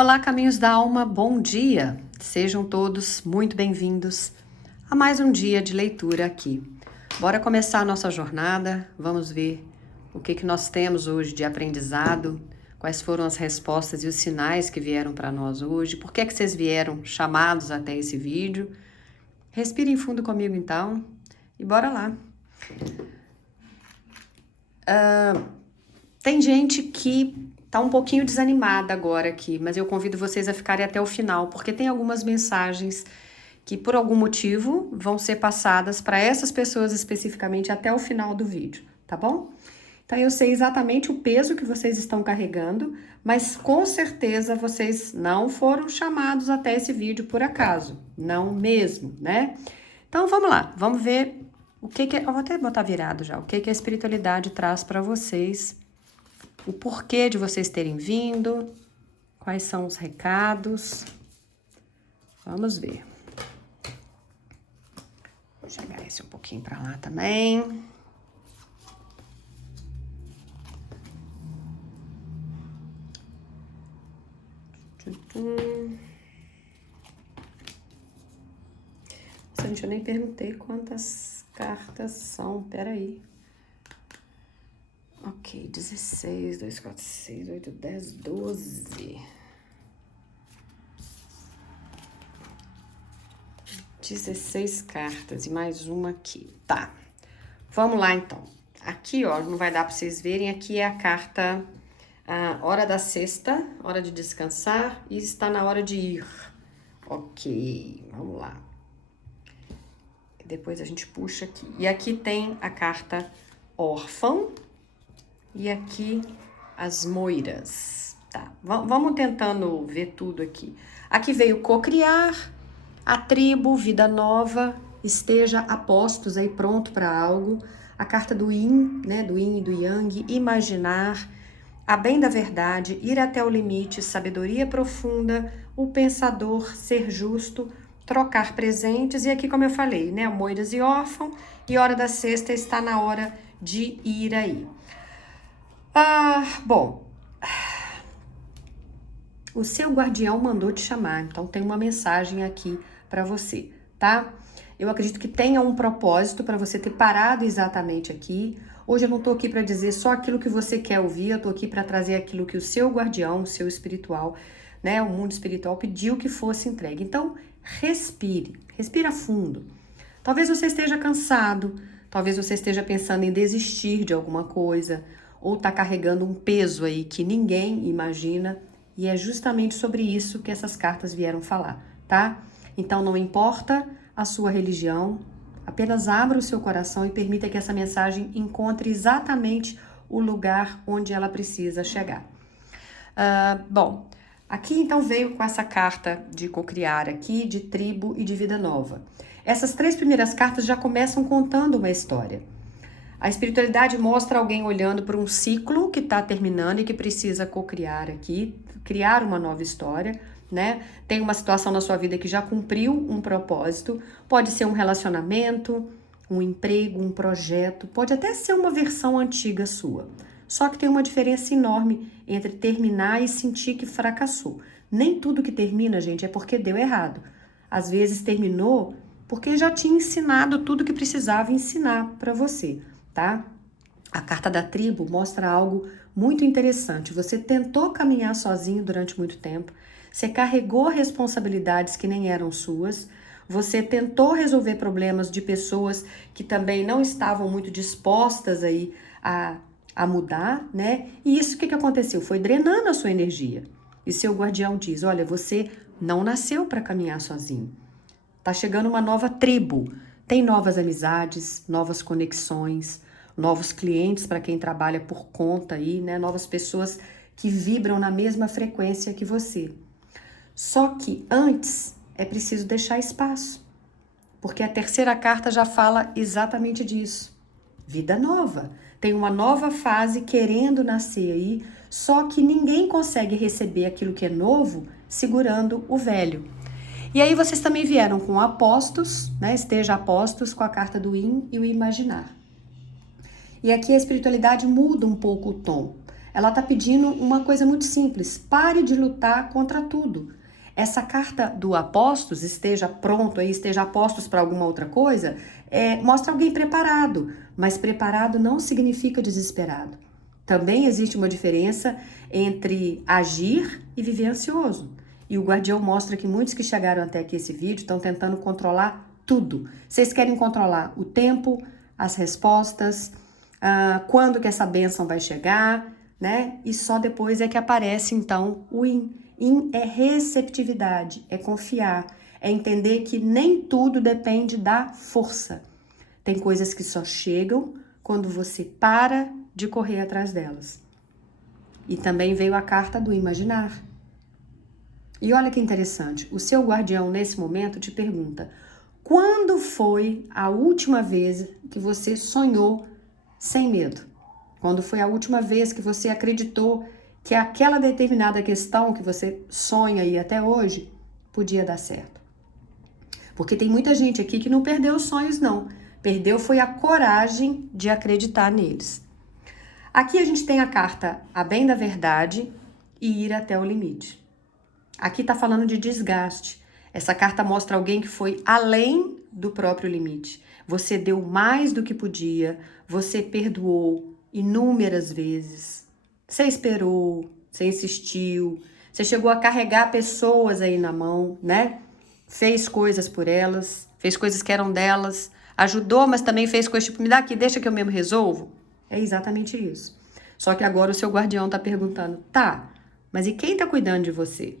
Olá, Caminhos da Alma, bom dia! Sejam todos muito bem-vindos a mais um dia de leitura aqui. Bora começar a nossa jornada, vamos ver o que nós temos hoje de aprendizado, quais foram as respostas e os sinais que vieram para nós hoje, por que vocês vieram chamados até esse vídeo. Respirem fundo comigo então e bora lá. Tem gente que tá um pouquinho desanimada agora aqui, mas eu convido vocês a ficarem até o final, porque tem algumas mensagens que por algum motivo vão ser passadas para essas pessoas especificamente até o final do vídeo, tá bom? Então eu sei exatamente o peso que vocês estão carregando, mas com certeza vocês não foram chamados até esse vídeo por acaso, não mesmo, né? Então vamos lá, vamos ver o que eu vou até botar virado já, o que a espiritualidade traz para vocês. O porquê de vocês terem vindo, quais são os recados. Vamos ver. Vou jogar esse um pouquinho para lá também. Nossa, gente, eu nem perguntei quantas cartas são. Peraí. Ok, 16, 2, 4, 6, 8, 10, 12. 16 cartas e mais uma aqui. Tá, vamos lá então. Aqui, ó, não vai dar para vocês verem, aqui é a carta hora da sexta, hora de descansar e está na hora de ir. Ok, vamos lá. Depois a gente puxa aqui. E aqui tem a carta órfão. E aqui as moiras, tá? Vamos tentando ver tudo aqui. Aqui veio cocriar, a tribo, vida nova, esteja a postos aí, pronto para algo. A carta do yin, né? Do yin e do yang, imaginar, a bem da verdade, ir até o limite, sabedoria profunda, o pensador, ser justo, trocar presentes. E aqui, como eu falei, né? Moiras e órfão, e hora da sexta está na hora de ir aí. Bom, o seu guardião mandou te chamar, então tem uma mensagem aqui para você, tá? Eu acredito que tenha um propósito para você ter parado exatamente aqui. Hoje eu não tô aqui para dizer só aquilo que você quer ouvir, eu tô aqui para trazer aquilo que o seu guardião, o seu espiritual, né, o mundo espiritual pediu que fosse entregue. Então, respira fundo. Talvez você esteja cansado, talvez você esteja pensando em desistir de alguma coisa, ou tá carregando um peso aí que ninguém imagina, e é justamente sobre isso que essas cartas vieram falar, tá? Então não importa a sua religião, apenas abra o seu coração e permita que essa mensagem encontre exatamente o lugar onde ela precisa chegar. Bom, aqui então veio com essa carta de cocriar aqui, de tribo e de vida nova. Essas três primeiras cartas já começam contando uma história. A espiritualidade mostra alguém olhando para um ciclo que está terminando e que precisa cocriar aqui, criar uma nova história, né? Tem uma situação na sua vida que já cumpriu um propósito, pode ser um relacionamento, um emprego, um projeto, pode até ser uma versão antiga sua. Só que tem uma diferença enorme entre terminar e sentir que fracassou. Nem tudo que termina, gente, é porque deu errado. Às vezes terminou porque já tinha ensinado tudo que precisava ensinar para você. Tá? A carta da tribo mostra algo muito interessante. Você tentou caminhar sozinho durante muito tempo, você carregou responsabilidades que nem eram suas, você tentou resolver problemas de pessoas que também não estavam muito dispostas aí a mudar, né? E isso, o que aconteceu? Foi drenando a sua energia. E seu guardião diz, olha, você não nasceu para caminhar sozinho. Tá chegando uma nova tribo. Tem novas amizades, novas conexões, novos clientes para quem trabalha por conta aí, né? Novas pessoas que vibram na mesma frequência que você. Só que antes é preciso deixar espaço, porque a terceira carta já fala exatamente disso. Vida nova. Tem uma nova fase querendo nascer aí, só que ninguém consegue receber aquilo que é novo segurando o velho. E aí vocês também vieram com apostos, né? Esteja apostos com a carta do yin e o imaginar. E aqui a espiritualidade muda um pouco o tom. Ela está pedindo uma coisa muito simples: pare de lutar contra tudo. Essa carta do Apostos, esteja pronto aí, esteja a postos para alguma outra coisa, mostra alguém preparado, mas preparado não significa desesperado. Também existe uma diferença entre agir e viver ansioso. E o guardião mostra que muitos que chegaram até aqui esse vídeo estão tentando controlar tudo. Vocês querem controlar o tempo, as respostas, quando que essa bênção vai chegar, né? E só depois é que aparece então o in. In é receptividade, é confiar, é entender que nem tudo depende da força. Tem coisas que só chegam quando você para de correr atrás delas. E também veio a carta do imaginar. E olha que interessante, o seu guardião nesse momento te pergunta: quando foi a última vez que você sonhou sem medo? Quando foi a última vez que você acreditou que aquela determinada questão que você sonha aí até hoje podia dar certo? Porque tem muita gente aqui que não perdeu os sonhos, não. Perdeu foi a coragem de acreditar neles. Aqui a gente tem a carta a bem da verdade e ir até o limite. Aqui tá falando de desgaste. Essa carta mostra alguém que foi além do próprio limite. Você deu mais do que podia, você perdoou inúmeras vezes. Você esperou, você insistiu, você chegou a carregar pessoas aí na mão, né? Fez coisas por elas, fez coisas que eram delas, ajudou, mas também fez coisas tipo, me dá aqui, deixa que eu mesmo resolvo. É exatamente isso. Só que agora o seu guardião tá perguntando, tá, mas e quem tá cuidando de você?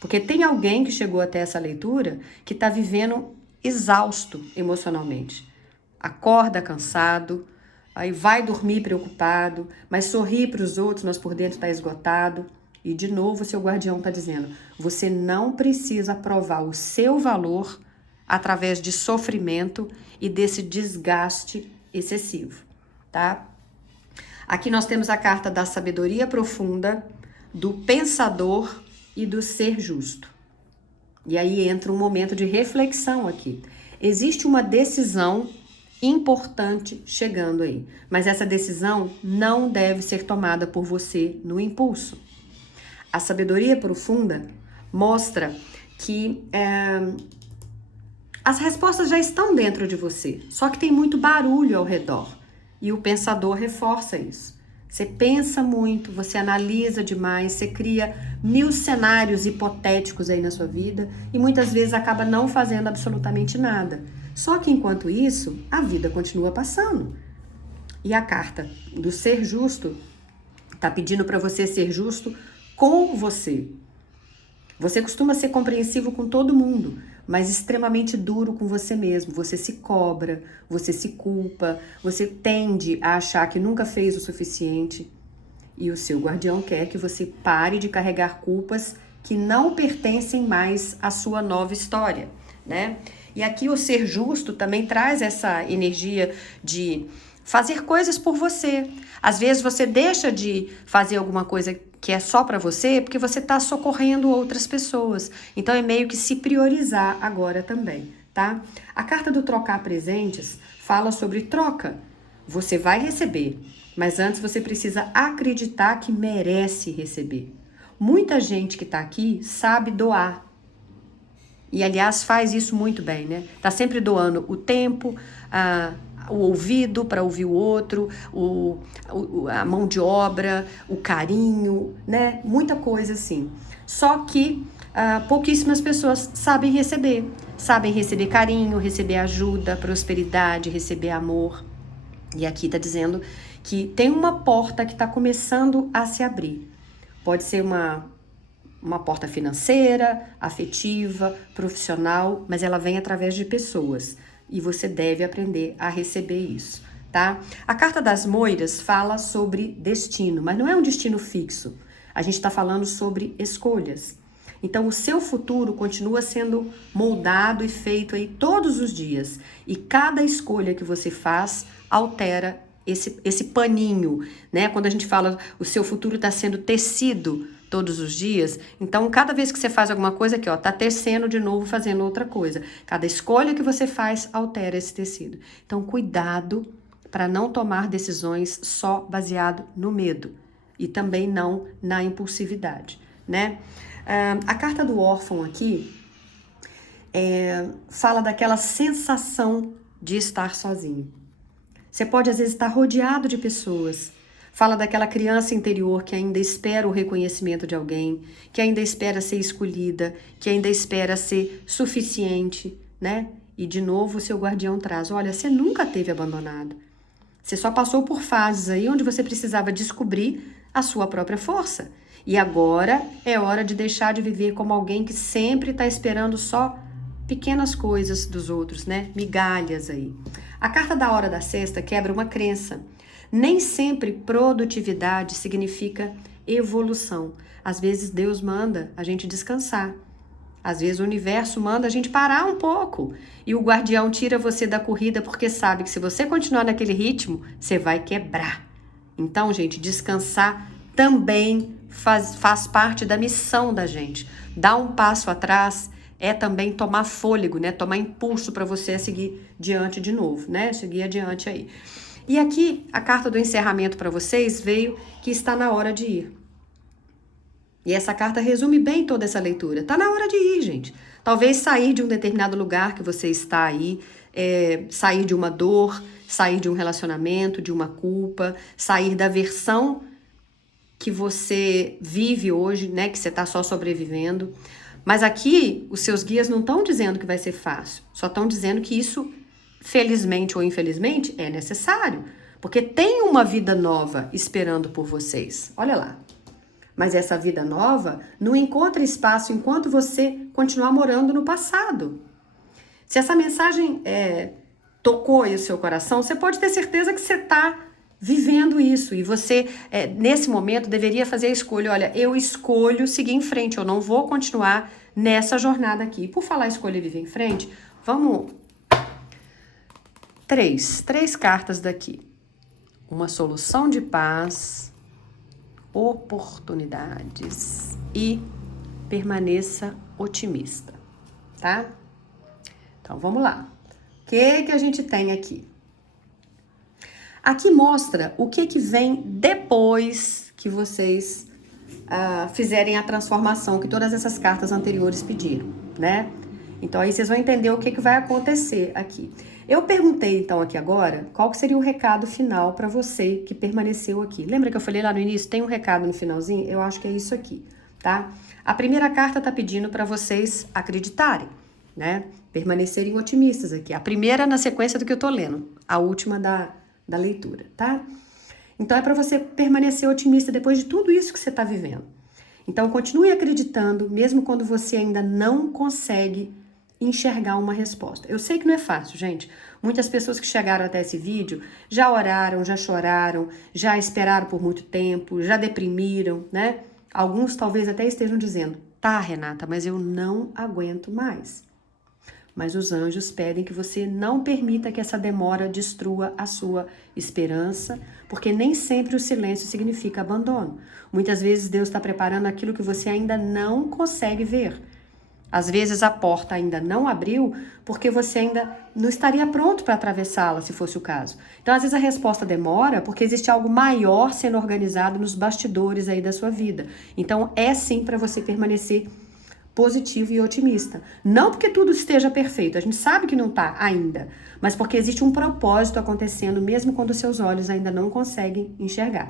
Porque tem alguém que chegou até essa leitura que tá vivendo exausto emocionalmente. Acorda cansado, aí vai dormir preocupado, mas sorri para os outros, mas por dentro está esgotado. E de novo o seu guardião está dizendo, você não precisa provar o seu valor através de sofrimento e desse desgaste excessivo, tá? Aqui nós temos a carta da sabedoria profunda, do pensador e do ser justo. E aí entra um momento de reflexão aqui. Existe uma decisão importante chegando aí, mas essa decisão não deve ser tomada por você no impulso. A sabedoria profunda mostra que as respostas já estão dentro de você, só que tem muito barulho ao redor e o pensador reforça isso. Você pensa muito, você analisa demais, você cria 1000 cenários hipotéticos aí na sua vida e muitas vezes acaba não fazendo absolutamente nada. Só que enquanto isso, a vida continua passando. E a carta do ser justo está pedindo para você ser justo com você. Você costuma ser compreensivo com todo mundo, mas extremamente duro com você mesmo. Você se cobra, você se culpa, você tende a achar que nunca fez o suficiente. E o seu guardião quer que você pare de carregar culpas que não pertencem mais à sua nova história, né? E aqui o ser justo também traz essa energia de fazer coisas por você. Às vezes você deixa de fazer alguma coisa que é só para você porque você está socorrendo outras pessoas. Então é meio que se priorizar agora também, tá? A carta do trocar presentes fala sobre troca. Você vai receber, mas antes você precisa acreditar que merece receber. Muita gente que está aqui sabe doar. E, aliás, faz isso muito bem, né? Tá sempre doando o tempo, o ouvido para ouvir o outro, a mão de obra, o carinho, né? Muita coisa assim. Só que pouquíssimas pessoas sabem receber. Sabem receber carinho, receber ajuda, prosperidade, receber amor. E aqui tá dizendo que tem uma porta que tá começando a se abrir. Pode ser uma porta financeira, afetiva, profissional, mas ela vem através de pessoas e você deve aprender a receber isso, tá? A carta das moiras fala sobre destino, mas não é um destino fixo. A gente está falando sobre escolhas. Então, o seu futuro continua sendo moldado e feito aí todos os dias. E cada escolha que você faz altera esse paninho, né? Quando a gente fala o seu futuro está sendo tecido todos os dias, então cada vez que você faz alguma coisa aqui, ó, tá tecendo de novo, fazendo outra coisa. Cada escolha que você faz altera esse tecido. Então, cuidado para não tomar decisões só baseado no medo. e também não na impulsividade, né? A carta do órfão aqui fala daquela sensação de estar sozinho. Você pode às vezes estar rodeado de pessoas. Fala daquela criança interior que ainda espera o reconhecimento de alguém, que ainda espera ser escolhida, que ainda espera ser suficiente, né? E de novo o seu guardião traz, olha, você nunca teve abandonado. Você só passou por fases aí onde você precisava descobrir a sua própria força. E agora é hora de deixar de viver como alguém que sempre está esperando só pequenas coisas dos outros, né? Migalhas aí. A carta da hora da sexta quebra uma crença. Nem sempre produtividade significa evolução. Às vezes Deus manda a gente descansar. Às vezes o universo manda a gente parar um pouco. E o guardião tira você da corrida porque sabe que se você continuar naquele ritmo, você vai quebrar. Então, gente, descansar também faz parte da missão da gente. Dar um passo atrás é também tomar fôlego, né? Tomar impulso para você seguir diante de novo, né? Seguir adiante aí. E aqui, a carta do encerramento para vocês veio que está na hora de ir. E essa carta resume bem toda essa leitura. Tá na hora de ir, gente. Talvez sair de um determinado lugar que você está aí, sair de uma dor, sair de um relacionamento, de uma culpa, sair da versão que você vive hoje, né? Que você está só sobrevivendo. Mas aqui, os seus guias não estão dizendo que vai ser fácil. Só estão dizendo que isso, felizmente ou infelizmente, é necessário. Porque tem uma vida nova esperando por vocês. Olha lá. Mas essa vida nova não encontra espaço enquanto você continuar morando no passado. Se essa mensagem tocou aí o seu coração, você pode ter certeza que você está vivendo isso. E você, nesse momento, deveria fazer a escolha. Olha, eu escolho seguir em frente. Eu não vou continuar nessa jornada aqui. Por falar escolha e viver em frente, vamos... Três cartas daqui. Uma solução de paz, oportunidades e permaneça otimista, tá? Então, vamos lá. O que a gente tem aqui? Aqui mostra o que vem depois que vocês fizerem a transformação que todas essas cartas anteriores pediram, né? Então, aí vocês vão entender o que vai acontecer aqui. Eu perguntei, então, aqui agora, qual que seria o recado final para você que permaneceu aqui. Lembra que eu falei lá no início? Tem um recado no finalzinho? Eu acho que é isso aqui, tá? A primeira carta tá pedindo para vocês acreditarem, né? Permanecerem otimistas aqui. A primeira na sequência do que eu tô lendo. A última da leitura, tá? Então, é para você permanecer otimista depois de tudo isso que você tá vivendo. Então, continue acreditando, mesmo quando você ainda não consegue enxergar uma resposta. Eu sei que não é fácil, gente. Muitas pessoas que chegaram até esse vídeo já oraram, já choraram, já esperaram por muito tempo, já deprimiram, né? Alguns talvez até estejam dizendo, tá, Renata, mas eu não aguento mais. Mas os anjos pedem que você não permita que essa demora destrua a sua esperança, porque nem sempre o silêncio significa abandono. Muitas vezes Deus está preparando aquilo que você ainda não consegue ver. Às vezes a porta ainda não abriu porque você ainda não estaria pronto para atravessá-la, se fosse o caso. Então, às vezes a resposta demora porque existe algo maior sendo organizado nos bastidores aí da sua vida. Então, é sim para você permanecer positivo e otimista. Não porque tudo esteja perfeito, a gente sabe que não está ainda, mas porque existe um propósito acontecendo mesmo quando seus olhos ainda não conseguem enxergar.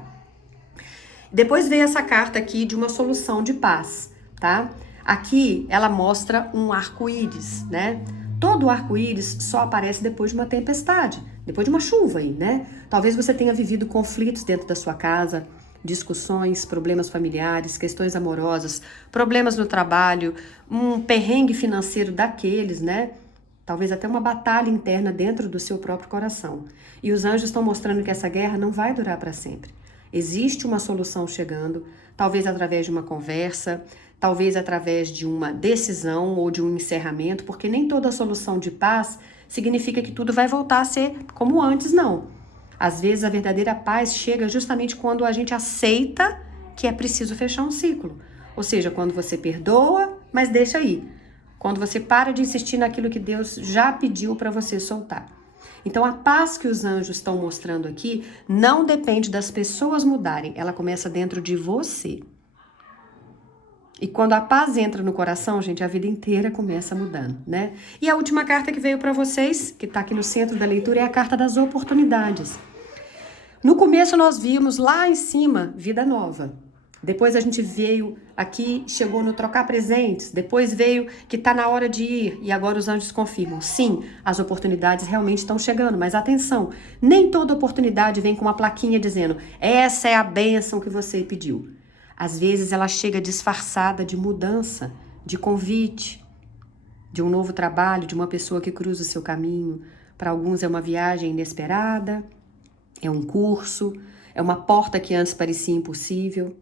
Depois veio essa carta aqui de uma solução de paz, tá? Aqui ela mostra um arco-íris, né? Todo arco-íris só aparece depois de uma tempestade, depois de uma chuva aí, né? Talvez você tenha vivido conflitos dentro da sua casa, discussões, problemas familiares, questões amorosas, problemas no trabalho, um perrengue financeiro daqueles, né? Talvez até uma batalha interna dentro do seu próprio coração. E os anjos estão mostrando que essa guerra não vai durar para sempre. Existe uma solução chegando, talvez através de uma conversa, talvez através de uma decisão ou de um encerramento, porque nem toda solução de paz significa que tudo vai voltar a ser como antes, não. Às vezes a verdadeira paz chega justamente quando a gente aceita que é preciso fechar um ciclo. Ou seja, quando você perdoa, mas deixa aí. Quando você para de insistir naquilo que Deus já pediu para você soltar. Então, a paz que os anjos estão mostrando aqui não depende das pessoas mudarem, ela começa dentro de você. E quando a paz entra no coração, gente, a vida inteira começa mudando, né? E a última carta que veio para vocês, que tá aqui no centro da leitura, é a carta das oportunidades. No começo nós vimos lá em cima, vida nova. Depois a gente veio aqui, chegou no trocar presentes. Depois veio que tá na hora de ir. E agora os anjos confirmam. Sim, as oportunidades realmente estão chegando. Mas atenção, nem toda oportunidade vem com uma plaquinha dizendo essa é a bênção que você pediu. Às vezes ela chega disfarçada de mudança, de convite, de um novo trabalho, de uma pessoa que cruza o seu caminho. Para alguns é uma viagem inesperada, é um curso, é uma porta que antes parecia impossível.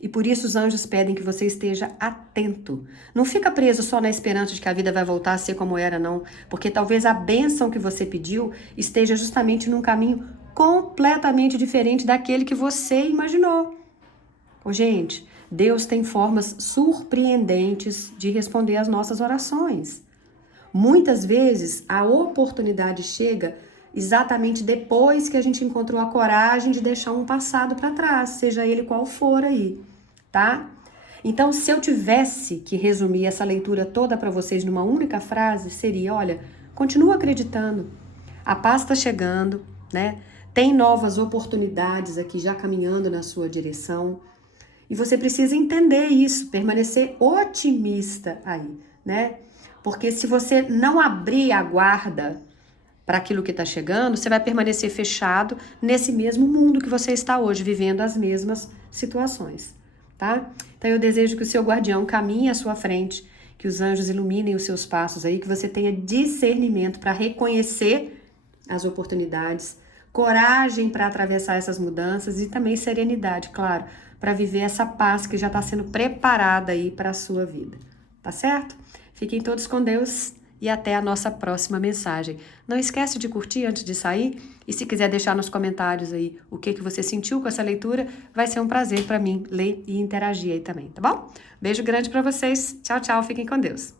E por isso os anjos pedem que você esteja atento. Não fica preso só na esperança de que a vida vai voltar a ser como era, não. Porque talvez a bênção que você pediu esteja justamente num caminho completamente diferente daquele que você imaginou. Ô, gente, Deus tem formas surpreendentes de responder às nossas orações. Muitas vezes a oportunidade chega exatamente depois que a gente encontrou a coragem de deixar um passado para trás, seja ele qual for aí, tá? Então, se eu tivesse que resumir essa leitura toda para vocês numa única frase, seria, olha, continua acreditando, a paz está chegando, né? Tem novas oportunidades aqui já caminhando na sua direção. E você precisa entender isso, permanecer otimista aí, né? Porque se você não abrir a guarda para aquilo que está chegando, você vai permanecer fechado nesse mesmo mundo que você está hoje, vivendo as mesmas situações, tá? Então eu desejo que o seu guardião caminhe à sua frente, que os anjos iluminem os seus passos aí, que você tenha discernimento para reconhecer as oportunidades, coragem para atravessar essas mudanças e também serenidade, claro, para viver essa paz que já está sendo preparada aí para a sua vida. Tá certo? Fiquem todos com Deus e até a nossa próxima mensagem. Não esquece de curtir antes de sair e se quiser deixar nos comentários aí o que você sentiu com essa leitura, vai ser um prazer para mim ler e interagir aí também, tá bom? Beijo grande para vocês. Tchau, tchau. Fiquem com Deus.